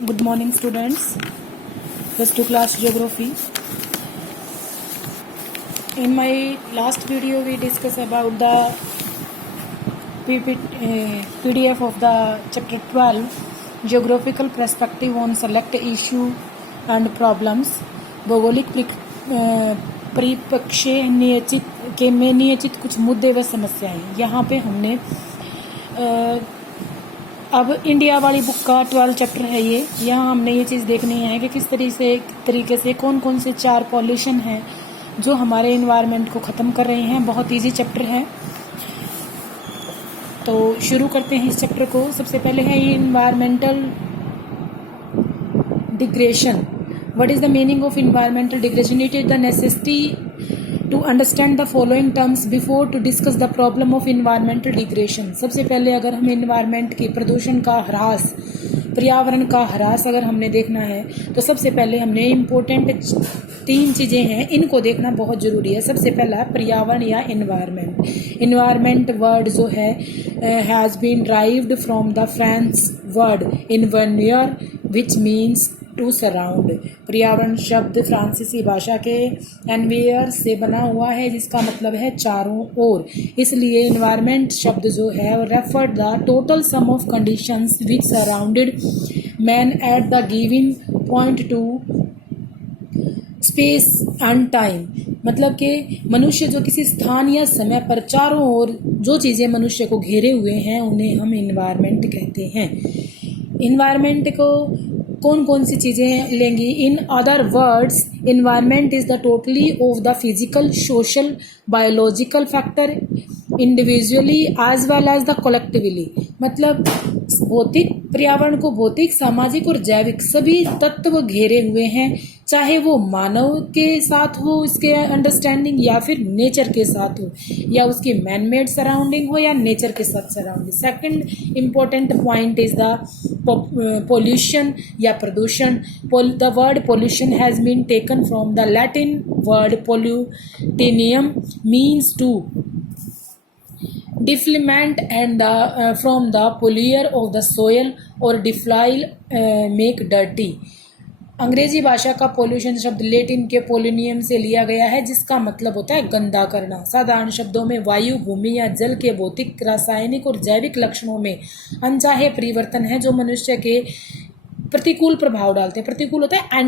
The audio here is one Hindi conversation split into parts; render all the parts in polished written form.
Good morning, students. Plus 2 class geography. In my last video, we discussed about the PDF of the chapter 12, geographical perspective on select issue and problems. भौगोलिक परिप्रेक्ष्य में नियचित कुछ मुद्दे व समस्याएं. यहाँ पे हमने अब इंडिया वाली बुक का 12 चैप्टर है ये. यहाँ हमने ये चीज़ देखनी है कि किस तरीके से कौन कौन से 4 पॉल्यूशन हैं जो हमारे इन्वायरमेंट को ख़त्म कर रहे हैं. बहुत इजी चैप्टर है, तो शुरू करते हैं इस चैप्टर को. सबसे पहले है ये environmental degradation. What is the meaning of environmental degradation? It is the necessity to understand the following terms before to discuss the problem of environmental degradation. सबसे पहले अगर हमें environment के प्रदूषण का ह्रास, पर्यावरण का ह्रास अगर हमने देखना है तो सबसे पहले हमने इम्पोर्टेंट 3 चीज़ें हैं, इनको देखना बहुत ज़रूरी है. सबसे पहला पर्यावरण या इन्वायरमेंट. इन्वायरमेंट वर्ड जो है has been derived from the French word environner which means to surround. पर्यावरण शब्द फ्रांसीसी भाषा के एनवेयर से बना हुआ है जिसका मतलब है चारों ओर. इसलिए इन्वायरमेंट शब्द जो है refer the total sum of conditions which surrounded man at the given point two space and time. मतलब कि मनुष्य जो किसी स्थान या समय पर चारों ओर जो चीज़ें मनुष्य को घेरे हुए हैं उन्हें हम इन्वायरमेंट कहते हैं. इन्वायरमेंट को कौन कौन सी चीज़ें लेंगी? In other words environment is the totally of the physical, social, biological factor individually as well as the collectively. मतलब भौतिक पर्यावरण को भौतिक, सामाजिक और जैविक सभी तत्व घेरे हुए हैं, चाहे वो मानव के साथ हो इसके अंडरस्टैंडिंग या फिर नेचर के साथ हो, या उसकी मैन मेड सराउंडिंग हो या नेचर के साथ surrounding. Second important point is the pollution या प्रदूषण. The word pollution has been taken from the Latin word pollutionem means to defilement and from the polluere of the soil और डिफ्लाइल मेक डर्टी. अंग्रेजी भाषा का पोल्यूशन शब्द लेटिन के पोलिनियम से लिया गया है जिसका मतलब होता है गंदा करना. साधारण शब्दों में वायु, भूमि या जल के भौतिक, रासायनिक और जैविक लक्षणों में अनचाहे परिवर्तन है जो मनुष्य के प्रतिकूल प्रभाव डालते हैं. प्रतिकूल होता है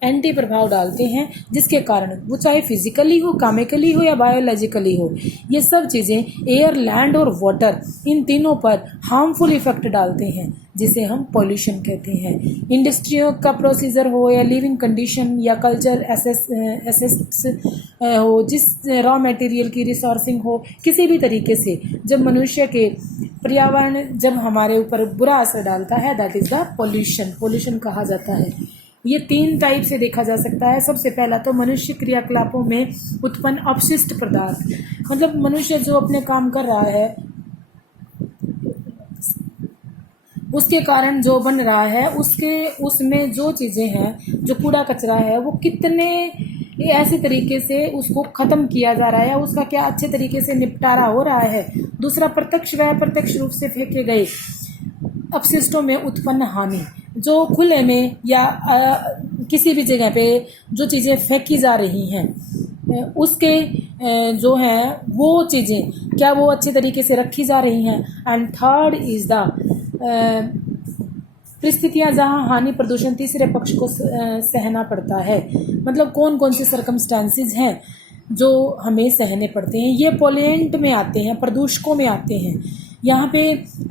एंटी प्रभाव डालते हैं, जिसके कारण वो चाहे फिजिकली हो, केमिकली हो या बायोलॉजिकली हो. ये सब चीज़ें एयर, लैंड और वाटर इन तीनों पर हार्मफुल इफेक्ट डालते हैं जिसे हम पॉल्यूशन कहते हैं. इंडस्ट्रियों का प्रोसीजर हो या लिविंग कंडीशन या कल्चर एसेट्स हो, जिस रॉ मटेरियल की रिसोर्सिंग हो, किसी भी तरीके से जब मनुष्य के पर्यावरण जब हमारे ऊपर बुरा असर डालता है दैट इज़ द पॉल्यूशन कहा जाता है. ये 3 टाइप से देखा जा सकता है. सबसे पहला तो मनुष्य क्रियाकलापों में उत्पन्न अपशिष्ट पदार्थ. मतलब मनुष्य जो अपने काम कर रहा है उसके कारण जो बन रहा है उसमें जो चीज़ें हैं, जो कूड़ा कचरा है, वो कितने ऐसे तरीके से उसको ख़त्म किया जा रहा है, उसका क्या अच्छे तरीके से निपटारा हो रहा है. दूसरा, प्रत्यक्ष व अप्रत्यक्ष रूप से फेंके गए अपशिष्टों में उत्पन्न हानि. जो खुले में या किसी भी जगह पे जो चीज़ें फेंकी जा रही हैं उसके जो हैं वो चीज़ें क्या वो अच्छे तरीके से रखी जा रही हैं. एंड थर्ड इज़ द परिस्थितियाँ जहाँ हानि प्रदूषण तीसरे पक्ष को सहना पड़ता है. मतलब कौन कौन से सर्कमस्टांसिस हैं जो हमें सहने पड़ते हैं. ये पोल्यूएंट में आते हैं, प्रदूषकों में आते हैं. यहाँ पे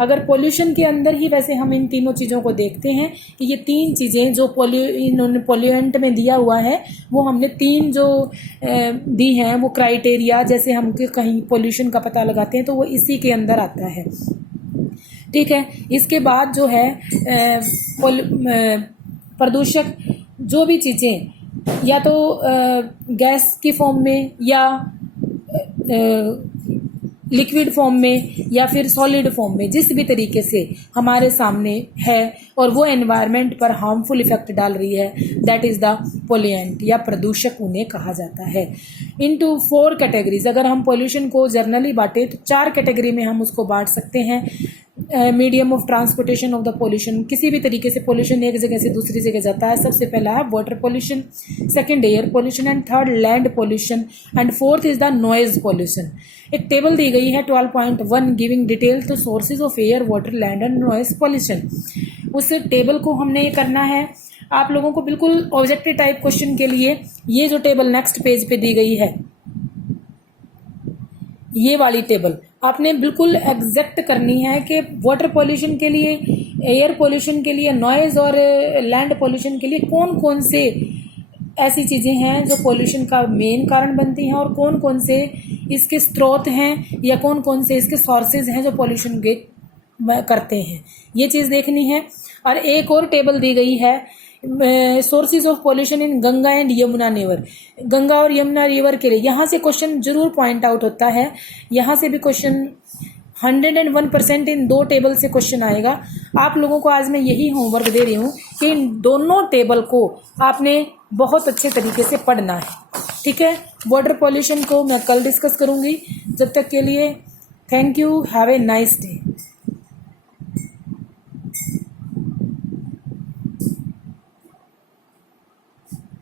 अगर पोल्यूशन के अंदर ही वैसे हम इन तीनों चीज़ों को देखते हैं कि ये 3 चीज़ें जो इन्होंने पोल्यूएंट में दिया हुआ है वो हमने 3 जो दी हैं वो क्राइटेरिया, जैसे हम कहीं पोल्यूशन का पता लगाते हैं तो वो इसी के अंदर आता है. ठीक है. इसके बाद जो है प्रदूषक जो भी चीज़ें या तो गैस की फॉर्म में या लिक्विड फॉर्म में या फिर सॉलिड फॉर्म में, जिस भी तरीके से हमारे सामने है और वो एनवायरनमेंट पर हार्मफुल इफेक्ट डाल रही है, दैट इज़ द पोल्यूएंट या प्रदूषक उन्हें कहा जाता है. Into 4 categories. अगर हम पोल्यूशन को जर्नली बांटे तो 4 कैटेगरी में हम उसको बांट सकते हैं. Medium of transportation of the pollution, किसी भी तरीके से पोल्यूशन एक जगह से दूसरी जगह जाता है। सबसे पहला है water pollution, second air pollution and third land pollution and fourth is the noise pollution. एक टेबल दी गई है 12.1 giving detail to sources of air water land and noise pollution. उस टेबल को हमने ये करना है आप लोगों को बिल्कुल ऑब्जेक्टिव टाइप क्वेश्चन के लिए। ये जो टेबल नेक्स्ट पेज पे दी गई है, ये वाली टेबल आपने बिल्कुल एग्जैक्ट करनी है कि वाटर पोल्यूशन के लिए, एयर पोल्यूशन के लिए, नॉइज़ और लैंड पोल्यूशन के लिए कौन कौन से ऐसी चीज़ें हैं जो पोल्यूशन का मेन कारण बनती हैं और कौन कौन से इसके स्रोत हैं या कौन कौन से इसके सोर्सेज हैं जो पोल्यूशन के करते हैं, ये चीज़ देखनी है। और एक और टेबल दी गई है sources of pollution in Ganga and Yamuna river, Ganga और यमुना रिवर के लिए। यहाँ से क्वेश्चन जरूर पॉइंट आउट होता है, यहाँ से भी क्वेश्चन 101% इन दो टेबल से क्वेश्चन आएगा। आप लोगों को आज मैं यही होमवर्क दे रही हूँ कि इन दोनों टेबल को आपने बहुत अच्छे तरीके से पढ़ना है, ठीक है। वाटर पोल्यूशन को मैं कल डिस्कस करूँगी। जब तक के लिए thank you, have a nice day.